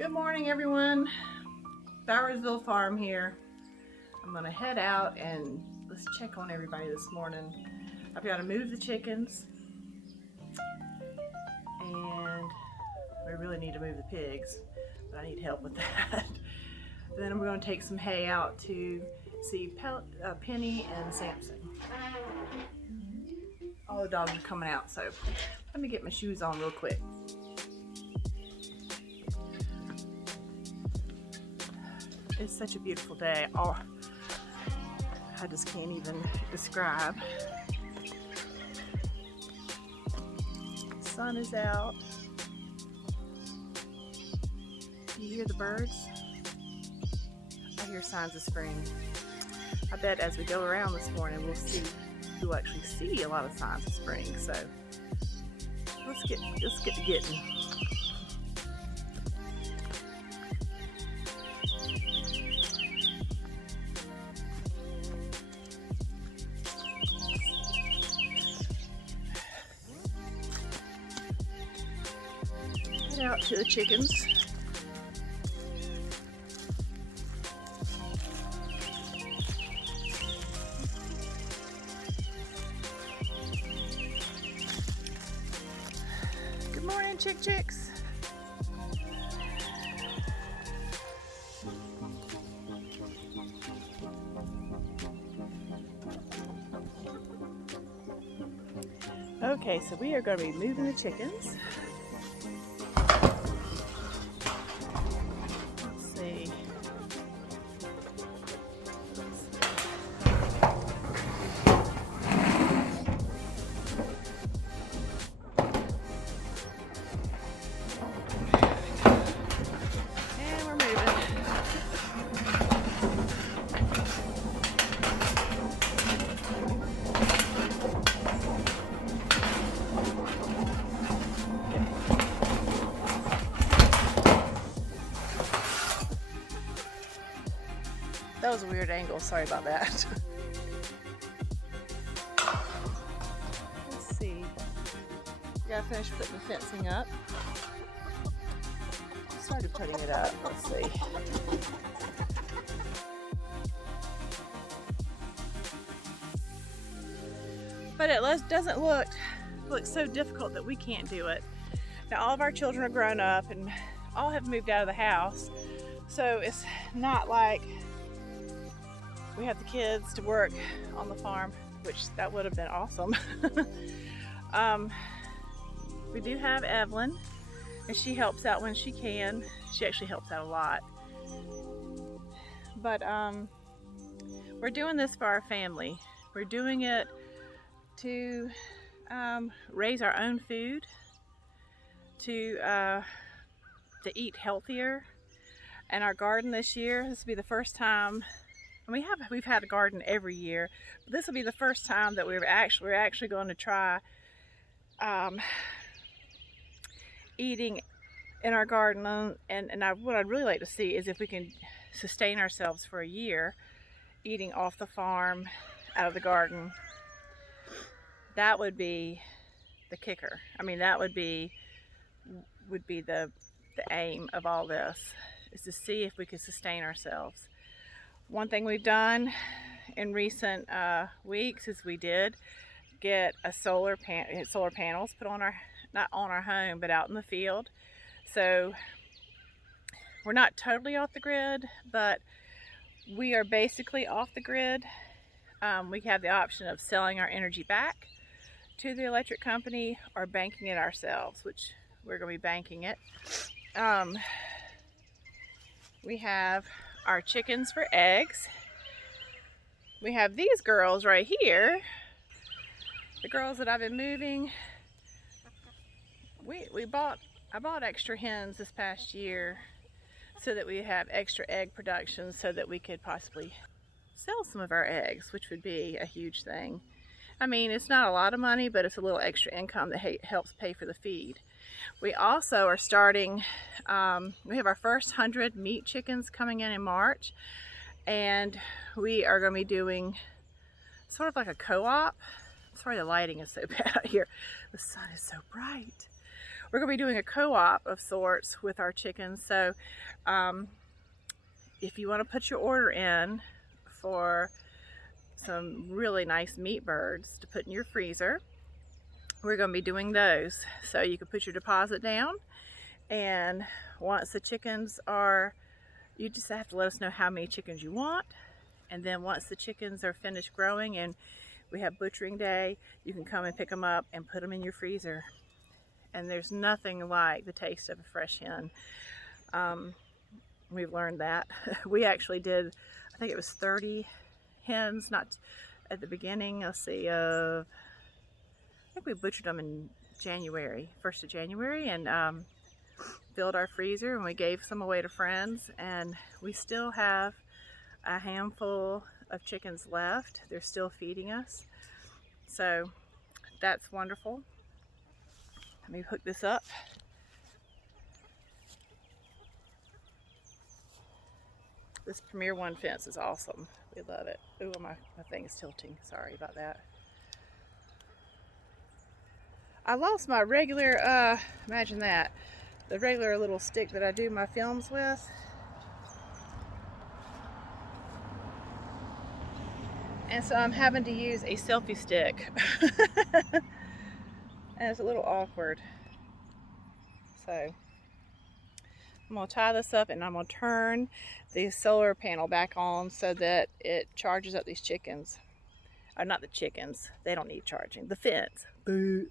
Good morning, everyone. Bowersville Farm here. I'm gonna head out and let's check on everybody this morning. I've got to move the chickens and we really need to move the pigs, but I need help with that. Then we're going to take some hay out to see Penny and Samson. All the dogs are coming out, so let me get my shoes on real quick. It's such a beautiful day. Oh, I just can't even describe. The sun is out. Do you hear the birds? I hear signs of spring. I bet as we go around this morning, we'll actually see a lot of signs of spring. So let's get to getting. Head out to the chickens. Good morning, chicks. Okay, so we are going to be moving the chickens. Let's see. And we're moving. That was a weird angle, sorry about that. Let's see. We gotta finish putting the fencing up. Started putting it up, let's see. But it doesn't look so difficult that we can't do it. Now all of our children are grown up and all have moved out of the house. So it's not like we have the kids to work on the farm, which that would have been awesome. We do have Evelyn, and she helps out when she can. She actually helps out a lot. But we're doing this for our family. We're doing it to raise our own food, to eat healthier. And our garden this year, this will be the first time. We've had a garden every year, but this will be the first time that we're actually going to try eating in our garden. What I'd really like to see is if we can sustain ourselves for a year eating off the farm, out of the garden. That would be the kicker. I mean, that would be the aim of all this, is to see if we could sustain ourselves. One thing we've done in recent weeks is we did get a solar panels put on not on our home, but out in the field. So we're not totally off the grid, but we are basically off the grid. We have the option of selling our energy back to the electric company or banking it ourselves, which we're going to be banking it. We have our chickens for eggs. We have these girls right here, the girls that I've been moving. I bought extra hens this past year so that we have extra egg production, so that we could possibly sell some of our eggs, which would be a huge thing. I mean, it's not a lot of money, but it's a little extra income that helps pay for the feed. We also are starting, we have our first 100 meat chickens coming in March, and we are going to be doing sort of like a co-op. Sorry, the lighting is so bad out here. The sun is so bright. we're going to be doing a co-op of sorts with our chickens. So if you want to put your order in for some really nice meat birds to put in your freezer, we're going to be doing those. So you can put your deposit down, and once the chickens are, you just have to let us know how many chickens you want, and then once the chickens are finished growing and we have butchering day, you can come and pick them up and put them in your freezer. And there's nothing like the taste of a fresh hen. We've learned that. We actually did, I think it was 30 hens, not at the beginning, let's see, I think we butchered them in January, 1st of January, and filled our freezer, and we gave some away to friends, and we still have a handful of chickens left. They're still feeding us, so that's wonderful. Let me hook this up. This Premier One fence is awesome. We love it. Ooh, my thing is tilting. Sorry about that. I lost my regular, imagine that, the regular little stick that I do my films with. And so I'm having to use a selfie stick. And it's a little awkward. So I'm going to tie this up, and I'm going to turn the solar panel back on so that it charges up these chickens. Not the chickens, they don't need charging. The fence. Boo.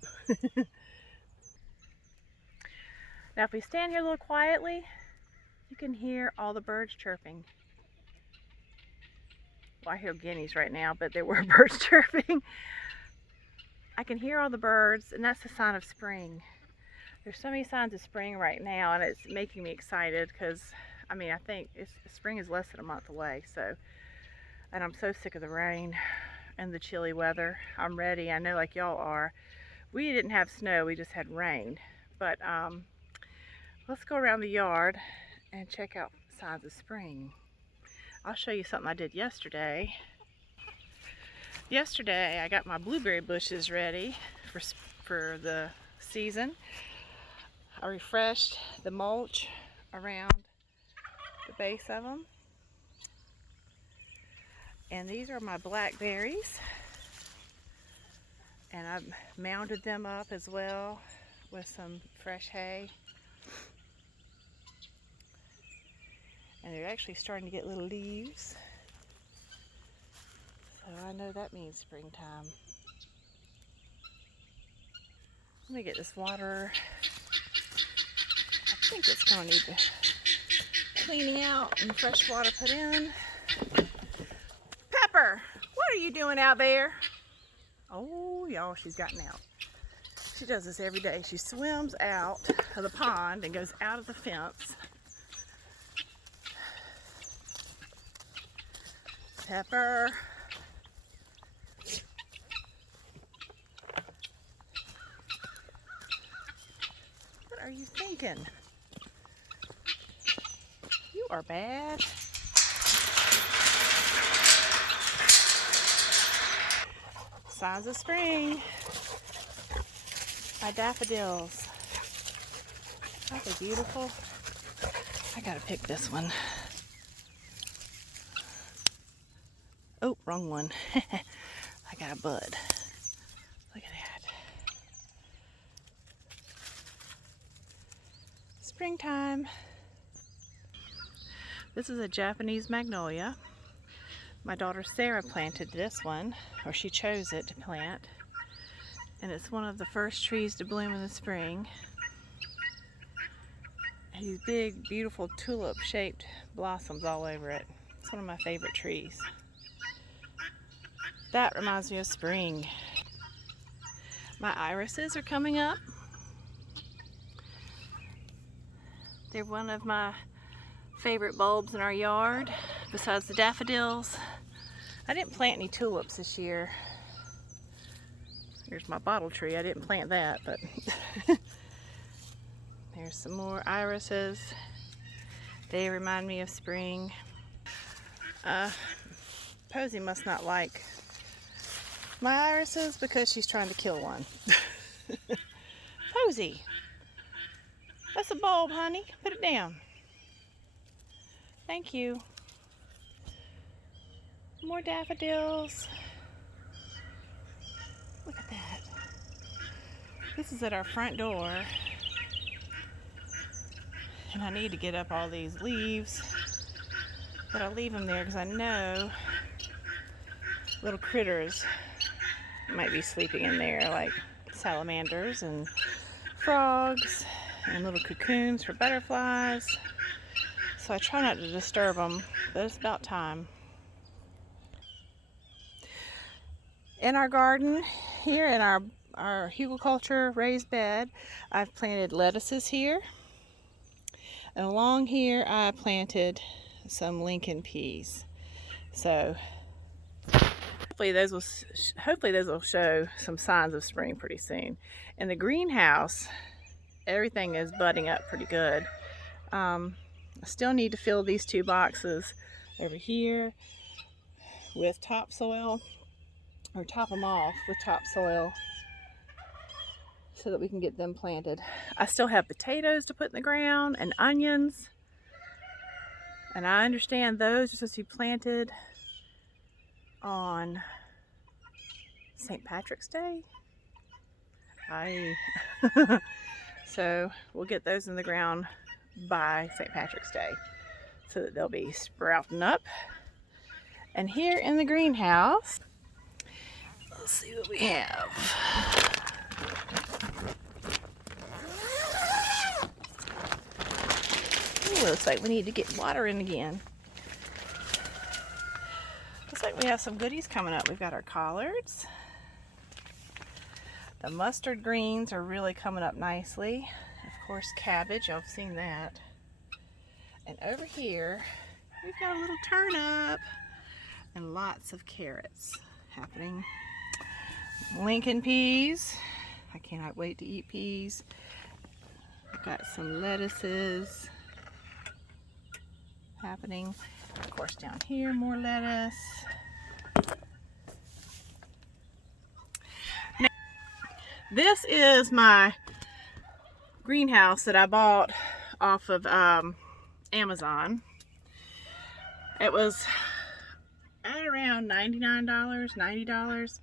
Now if we stand here a little quietly, you can hear all the birds chirping. Well, I hear guineas right now, but there were birds chirping. I can hear all the birds, and that's the sign of spring. There's so many signs of spring right now, and it's making me excited because, I mean, I think spring is less than a month away. So, and I'm so sick of the rain and the chilly weather. I'm ready. I know, like y'all are. We didn't have snow, we just had rain. But let's go around the yard and check out signs of spring. I'll show you something I did yesterday. Yesterday I got my blueberry bushes ready for the season. I refreshed the mulch around the base of them. And these are my blackberries. And I've mounded them up as well with some fresh hay. And they're actually starting to get little leaves. So I know that means springtime. Let me get this water. I think it's going to need cleaning out and fresh water put in. Pepper, what are you doing out there? Oh, y'all, she's gotten out. She does this every day. She swims out of the pond and goes out of the fence. Pepper. What are you thinking? You are bad. Signs of spring. My daffodils. Aren't they beautiful? I gotta pick this one. Oh, wrong one. I got a bud. Look at that. Springtime. This is a Japanese magnolia. My daughter Sarah planted this one, or she chose it to plant. And it's one of the first trees to bloom in the spring. These big, beautiful tulip-shaped blossoms all over it. It's one of my favorite trees. That reminds me of spring. My irises are coming up. They're one of my favorite bulbs in our yard, besides the daffodils. I didn't plant any tulips this year. Here's my bottle tree. I didn't plant that, but there's some more irises. They remind me of spring. Posey must not like my irises because she's trying to kill one. Posey, That's a bulb, honey. Put it down. Thank you. More daffodils. Look at that. This is at our front door. And I need to get up all these leaves. But I leave them there because I know little critters might be sleeping in there, like salamanders and frogs and little cocoons for butterflies. So I try not to disturb them, but it's about time. In our garden here, in our hugelkultur raised bed, I've planted lettuces here. And along here I planted some Lincoln peas. So hopefully those will show some signs of spring pretty soon. In the greenhouse, everything is budding up pretty good. I still need to fill these 2 boxes over here with topsoil, or top them off with topsoil so that we can get them planted. I still have potatoes to put in the ground and onions, and I understand those are supposed to be planted on St. Patrick's Day. So we'll get those in the ground by St. Patrick's Day so that they'll be sprouting up. And here in the greenhouse, let's see what we have. Ooh, looks like we need to get water in again. Looks like we have some goodies coming up. We've got our collards. The mustard greens are really coming up nicely. Of course, cabbage, y'all have seen that. And over here, we've got a little turnip and lots of carrots happening. Lincoln peas. I cannot wait to eat peas. We've got some lettuces happening. Of course, down here, more lettuce. Now, this is my greenhouse that I bought off of Amazon. It was at around $99, $90.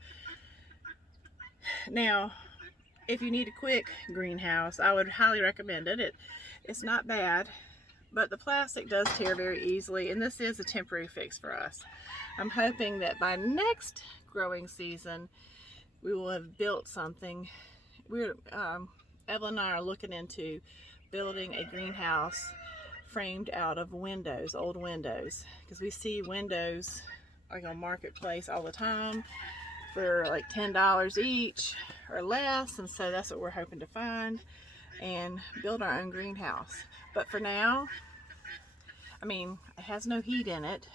Now, if you need a quick greenhouse, I would highly recommend it. It's not bad, but the plastic does tear very easily, and this is a temporary fix for us. I'm hoping that by next growing season, we will have built something. Evelyn and I are looking into building a greenhouse framed out of windows, old windows, because we see windows like on Marketplace all the time for like $10 each or less, and so that's what we're hoping to find and build our own greenhouse. But for now, I mean, it has no heat in it.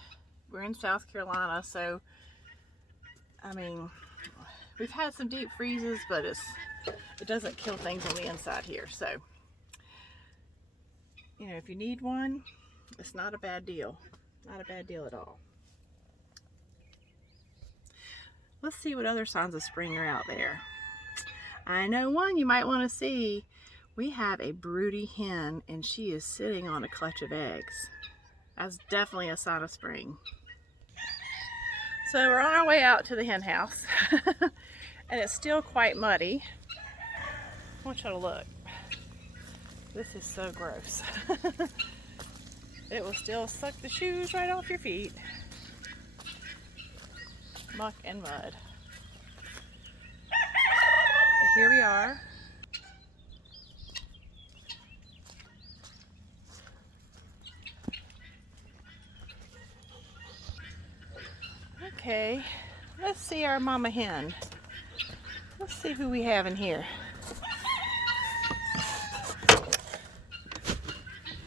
We're in South Carolina, so I mean, we've had some deep freezes, but it doesn't kill things on the inside here. So, you know, if you need one, it's not a bad deal. Not a bad deal at all. Let's see what other signs of spring are out there. I know one you might want to see. We have a broody hen, and she is sitting on a clutch of eggs. That's definitely a sign of spring. So we're on our way out to the hen house, and it's still quite muddy. I want you to look. This is so gross. It will still suck the shoes right off your feet. Muck and mud. But here we are. Okay, let's see our mama hen. Let's see who we have in here.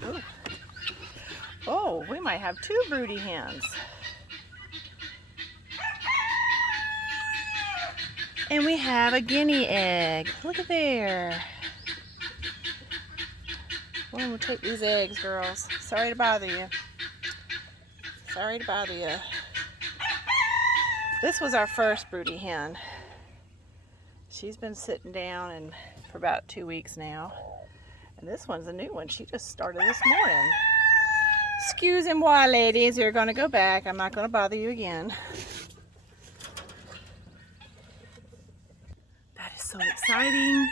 Ooh. Oh, we might have 2 broody hens. And we have a guinea egg. Look at there. Well, we'll take these eggs, girls. Sorry to bother you. Sorry to bother you. This was our first broody hen. She's been sitting down for about 2 weeks now. And this one's a new one. She just started this morning. Excusez-moi, ladies. You're going to go back. I'm not going to bother you again. That is so exciting.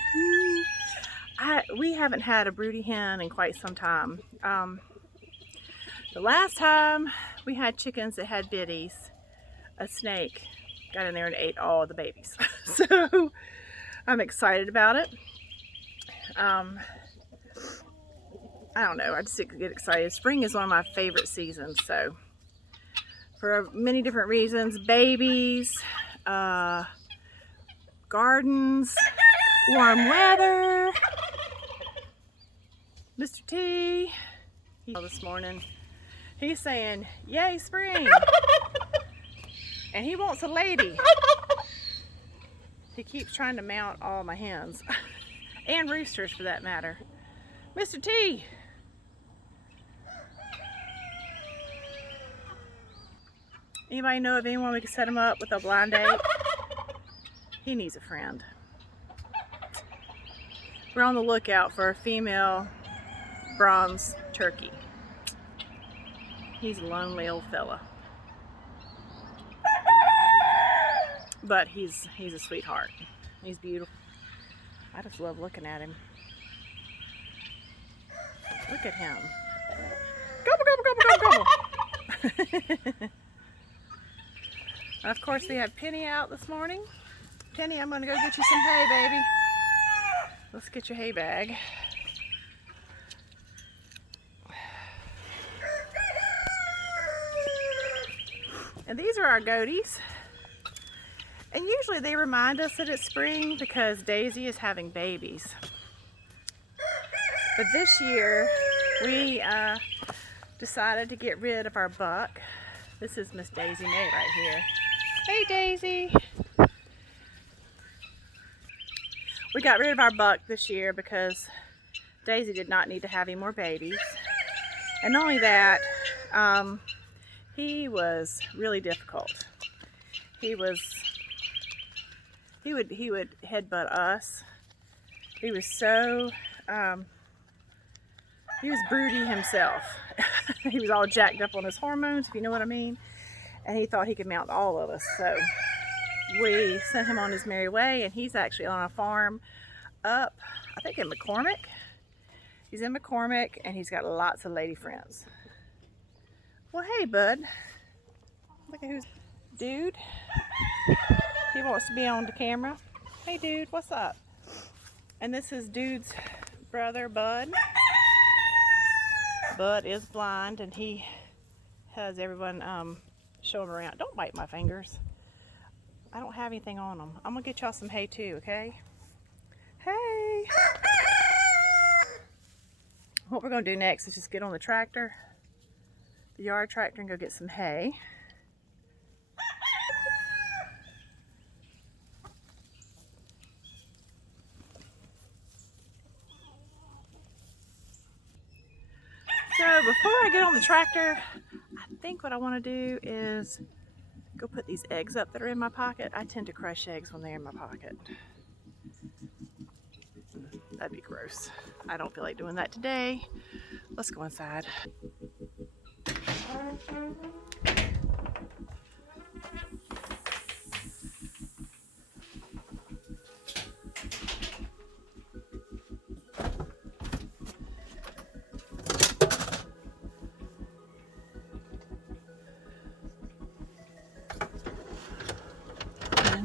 We haven't had a broody hen in quite some time. The last time we had chickens that had biddies, a snake got in there and ate all the babies. So I'm excited about it. I don't know, I just get excited. Spring is one of my favorite seasons, so for many different reasons. Babies, gardens, warm weather. Mr. T, this morning, he's saying, yay spring. And he wants a lady. He keeps trying to mount all my hens. And roosters for that matter. Mr. T. Anybody know of anyone we could set him up with a blind date? He needs a friend. We're on the lookout for a female bronze turkey. He's a lonely old fella. But he's a sweetheart. He's beautiful. I just love looking at him. Look at him. Gobble, gobble, gobble, gobble, gobble. And of course we have Penny out this morning. Penny, I'm gonna go get you some hay, baby. Let's get your hay bag. And these are our goaties. And usually they remind us that it's spring because Daisy is having babies. But this year we decided to get rid of our buck. This is Miss Daisy May right here. Hey Daisy! We got rid of our buck this year because Daisy did not need to have any more babies. And not only that, he was really difficult. He would headbutt us. He was so, he was broody himself. He was all jacked up on his hormones, if you know what I mean. And he thought he could mount all of us. So we sent him on his merry way, and he's actually on a farm up, I think in McCormick. He's in McCormick, and he's got lots of lady friends. Well, hey, bud. Look at who's, dude. He wants to be on the camera. Hey, dude, what's up? And this is dude's brother, Bud. Bud is blind, and he has everyone show him around. Don't bite my fingers. I don't have anything on them. I'm gonna get y'all some hay too, okay? Hey! What we're gonna do next is just get on the tractor, the yard tractor, and go get some hay. So before I get on the tractor, I think what I want to do is go put these eggs up that are in my pocket. I tend to crush eggs when they're in my pocket. That'd be gross. I don't feel like doing that today. Let's go inside.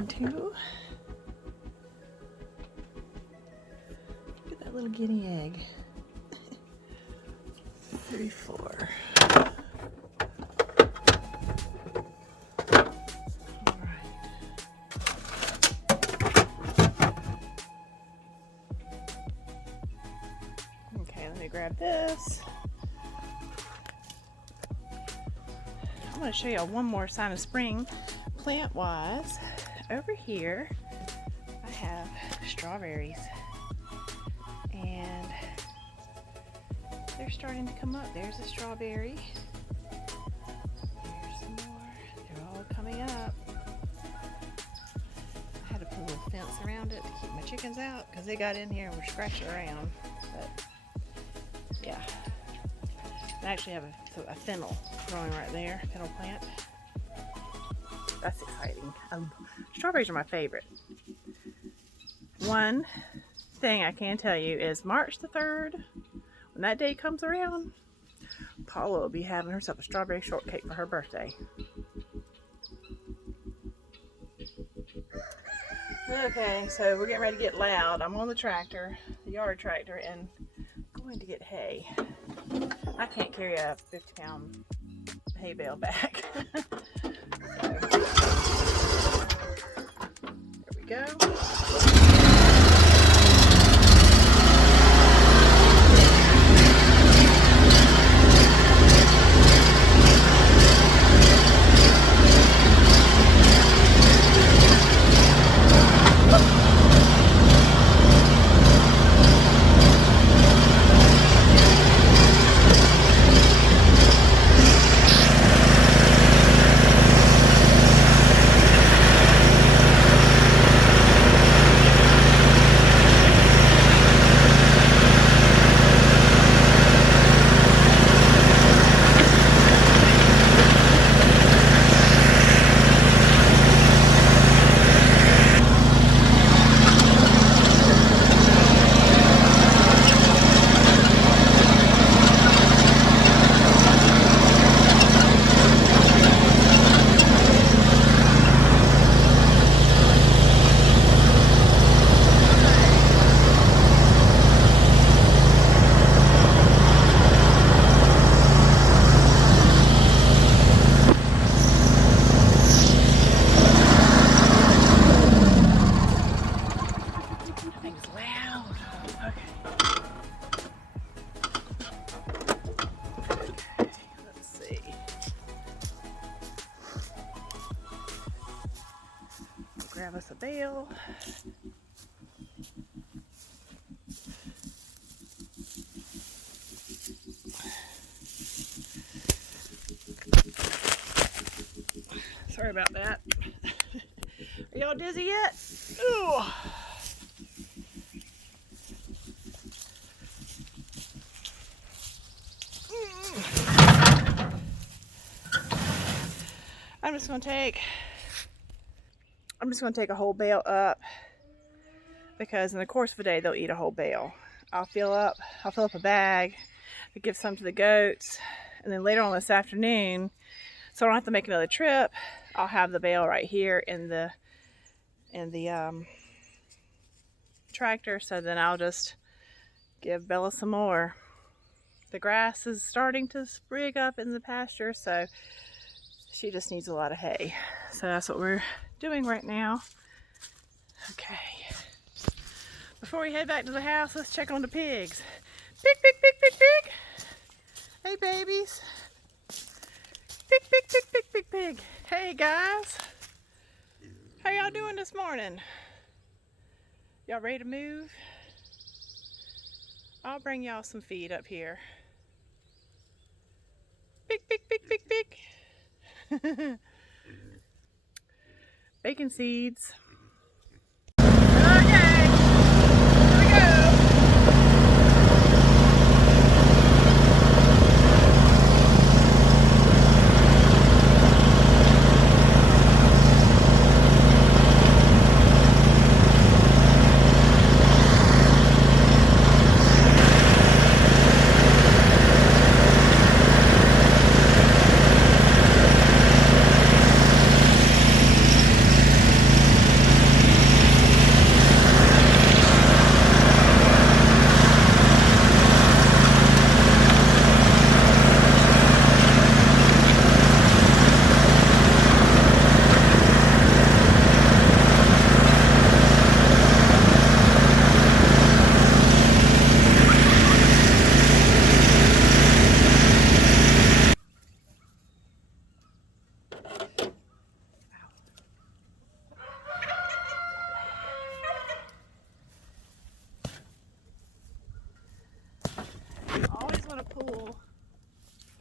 Two. Look at that little guinea egg. 3, 4. All right. Okay, let me grab this. I'm going to show y'all one more sign of spring plant-wise. Over here I have strawberries, and they're starting to come up. There's a strawberry. There's some more. They're all coming up. I had to put a little fence around it to keep my chickens out because they got in here and were scratching around. But Yeah. I actually have a fennel growing right there, fennel plant. That's exciting. Strawberries are my favorite. One thing I can tell you is March the 3rd, when that day comes around, Paula will be having herself a strawberry shortcake for her birthday. Okay, so we're getting ready to get loud. I'm on the tractor, the yard tractor, and I'm going to get hay. I can't carry a 50-pound hay bale back. There we go. Grab us a bale. Sorry about that. Are y'all dizzy yet? Ooh. I'm just gonna take a whole bale up, because in the course of a day they'll eat a whole bale. I'll fill up a bag to give some to the goats, and then later on this afternoon, so I don't have to make another trip, I'll have the bale right here in the tractor. So then I'll just give Bella some more. The grass is starting to sprig up in the pasture, so she just needs a lot of hay. So that's what we're doing right now. Okay. Before we head back to the house, let's check on the pigs. Pig, pig, pig, pig, pig. Hey, babies. Pig, pig, pig, pig, pig, pig. Hey, guys. How y'all doing this morning? Y'all ready to move? I'll bring y'all some feed up here. Pig, pig, pig, pig, pig. Bacon seeds.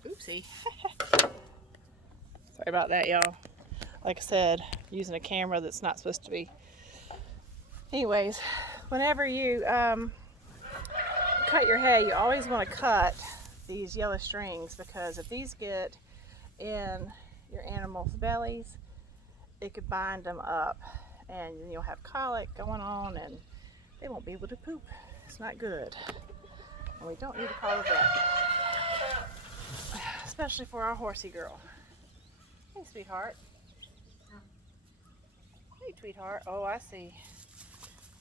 Oopsie. Sorry about that, y'all. Like I said, using a camera that's not supposed to be. Anyways, whenever you cut your hay, you always want to cut these yellow strings, because if these get in your animal's bellies, it could bind them up and you'll have colic going on and they won't be able to poop. It's not good. And we don't need to call a vet, especially for our horsey girl. Hey, sweetheart. Hey, sweetheart. Oh, I see.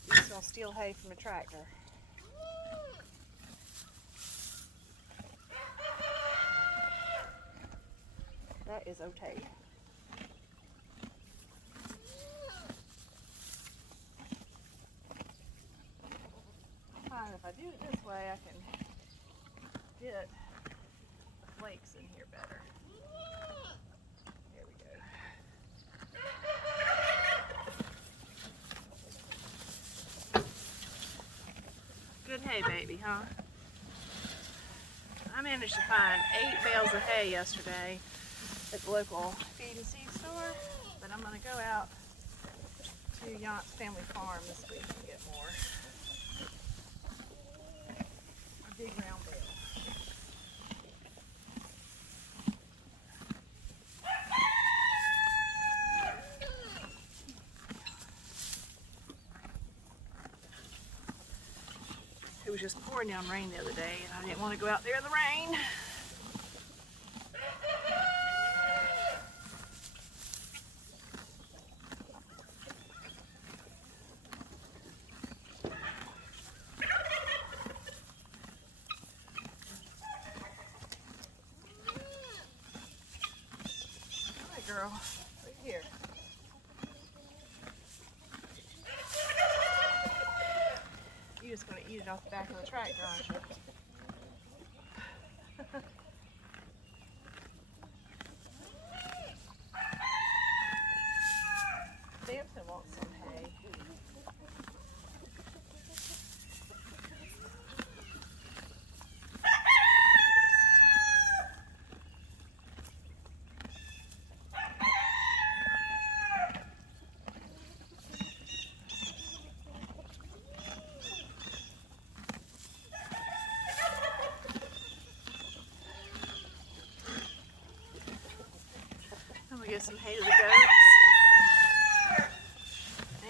You're just gonna steal hay from the tractor. That is okay. Fine, if I do it this way, I can get the flakes in here better. There we go. Good hay, baby, huh? I managed to find 8 bales of hay yesterday at the local feed and seed store, but I'm going to go out to Yount's family farm this week and get more. A big round bale. It was just pouring down rain the other day and I didn't want to go out there in the rain. Girl, right here. You're just going to eat it off the back of the tractor, aren't you? Samson wants some hay. I'm going to get some hay to the goats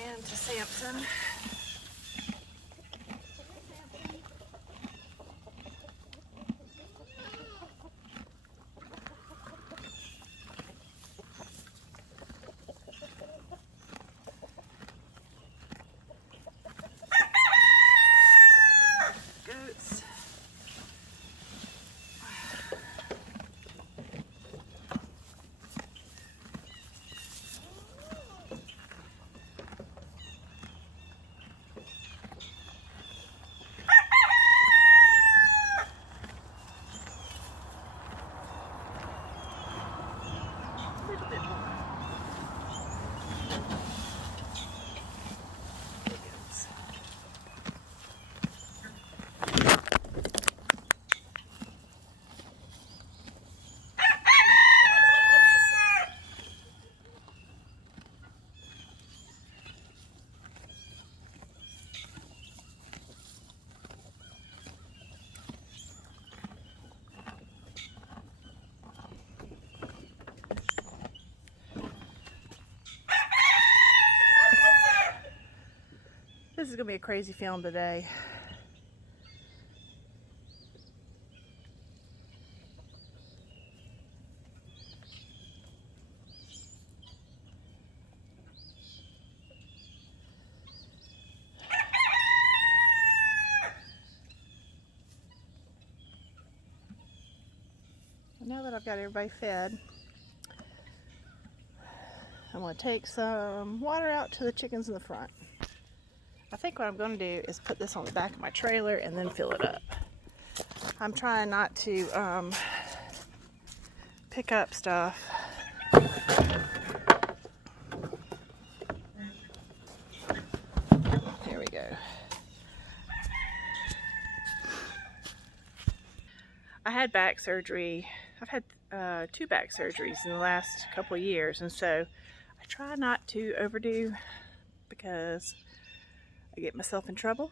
and to Samson. Goats. A little bit more. Goats. This is going to be a crazy film today. Now that I've got everybody fed, I'm going to take some water out to the chickens in the front. I think what I'm going to do is put this on the back of my trailer and then fill it up. I'm trying not to pick up stuff. There we go. I had back surgery. I've had 2 back surgeries in the last couple of years, and so I try not to overdo because I get myself in trouble.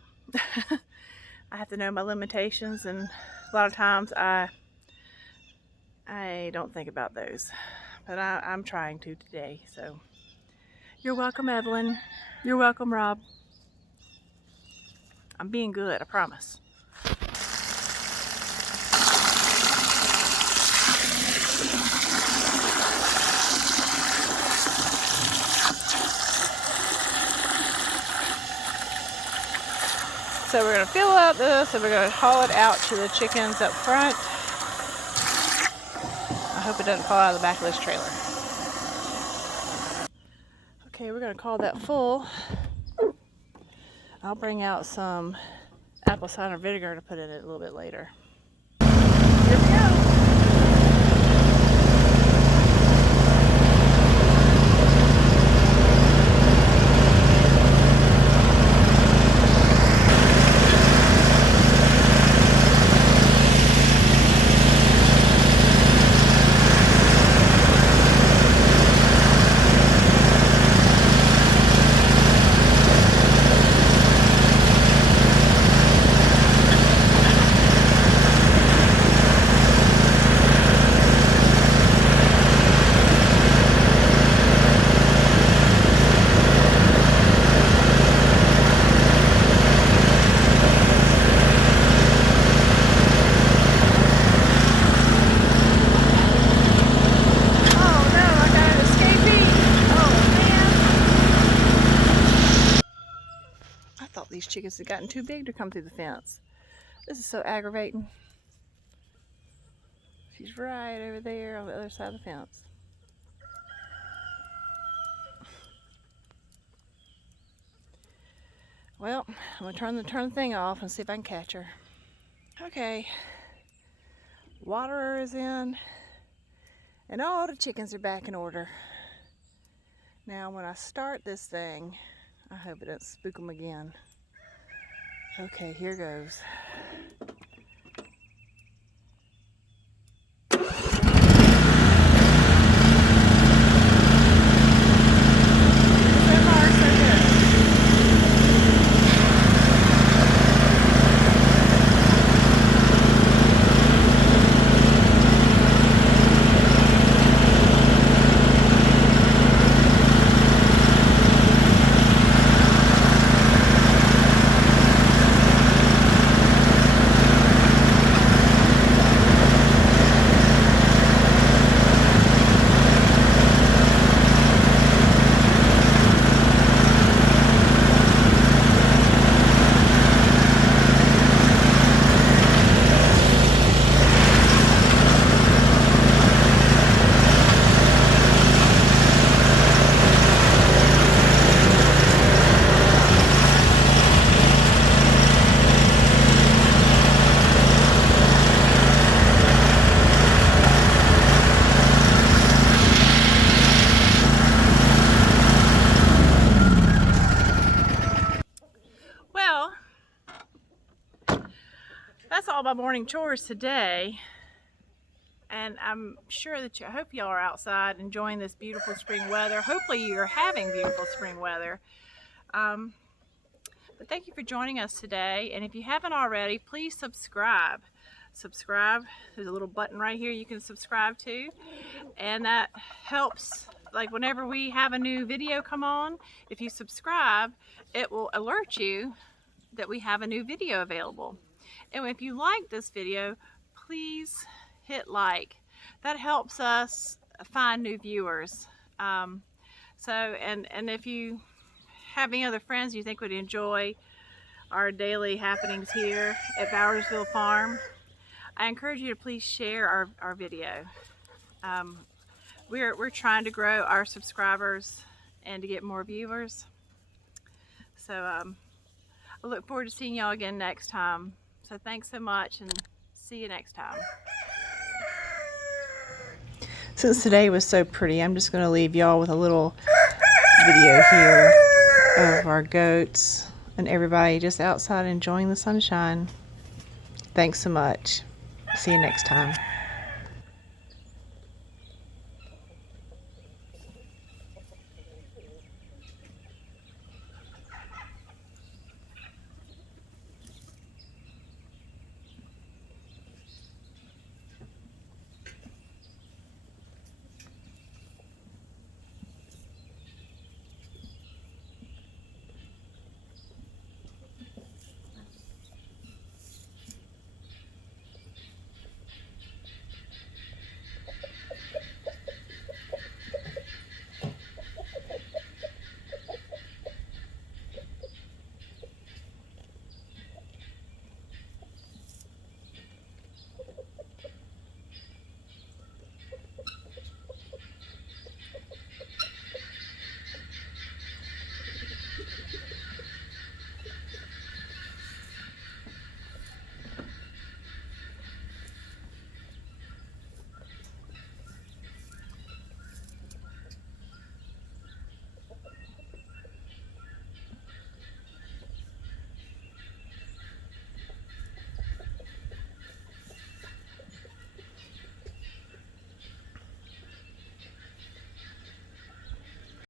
I have to know my limitations, and a lot of times I don't think about those. But I'm trying to today. So you're welcome, Evelyn. You're welcome, Rob. I'm being good, I promise. So we're going to fill up this and we're going to haul it out to the chickens up front. I hope it doesn't fall out of the back of this trailer. Okay, we're going to call that full. I'll bring out some apple cider vinegar to put in it a little bit later. Here we go. These chickens have gotten too big to come through the fence. This is so aggravating. She's right over there on the other side of the fence. Well, I'm gonna turn the thing off and see if I can catch her. Okay, water is in, and all the chickens are back in order. Now, when I start this thing, I hope it doesn't spook them again. Okay, here goes. That's all my morning chores today, and I'm sure that I hope y'all are outside enjoying this beautiful spring weather. Hopefully you're having beautiful spring weather. But thank you for joining us today, and if you haven't already, please subscribe. There's a little button right here you can subscribe to, and that helps. Like whenever we have a new video come on, if you subscribe, it will alert you that we have a new video available. And if you like this video, please hit like. That helps us find new viewers. And if you have any other friends you think would enjoy our daily happenings here at Bowersville Farm, I encourage you to please share our video. We're trying to grow our subscribers and to get more viewers. So I look forward to seeing y'all again next time. So thanks so much, and see you next time. Since today was so pretty, I'm just going to leave y'all with a little video here of our goats and everybody just outside enjoying the sunshine. Thanks so much. See you next time.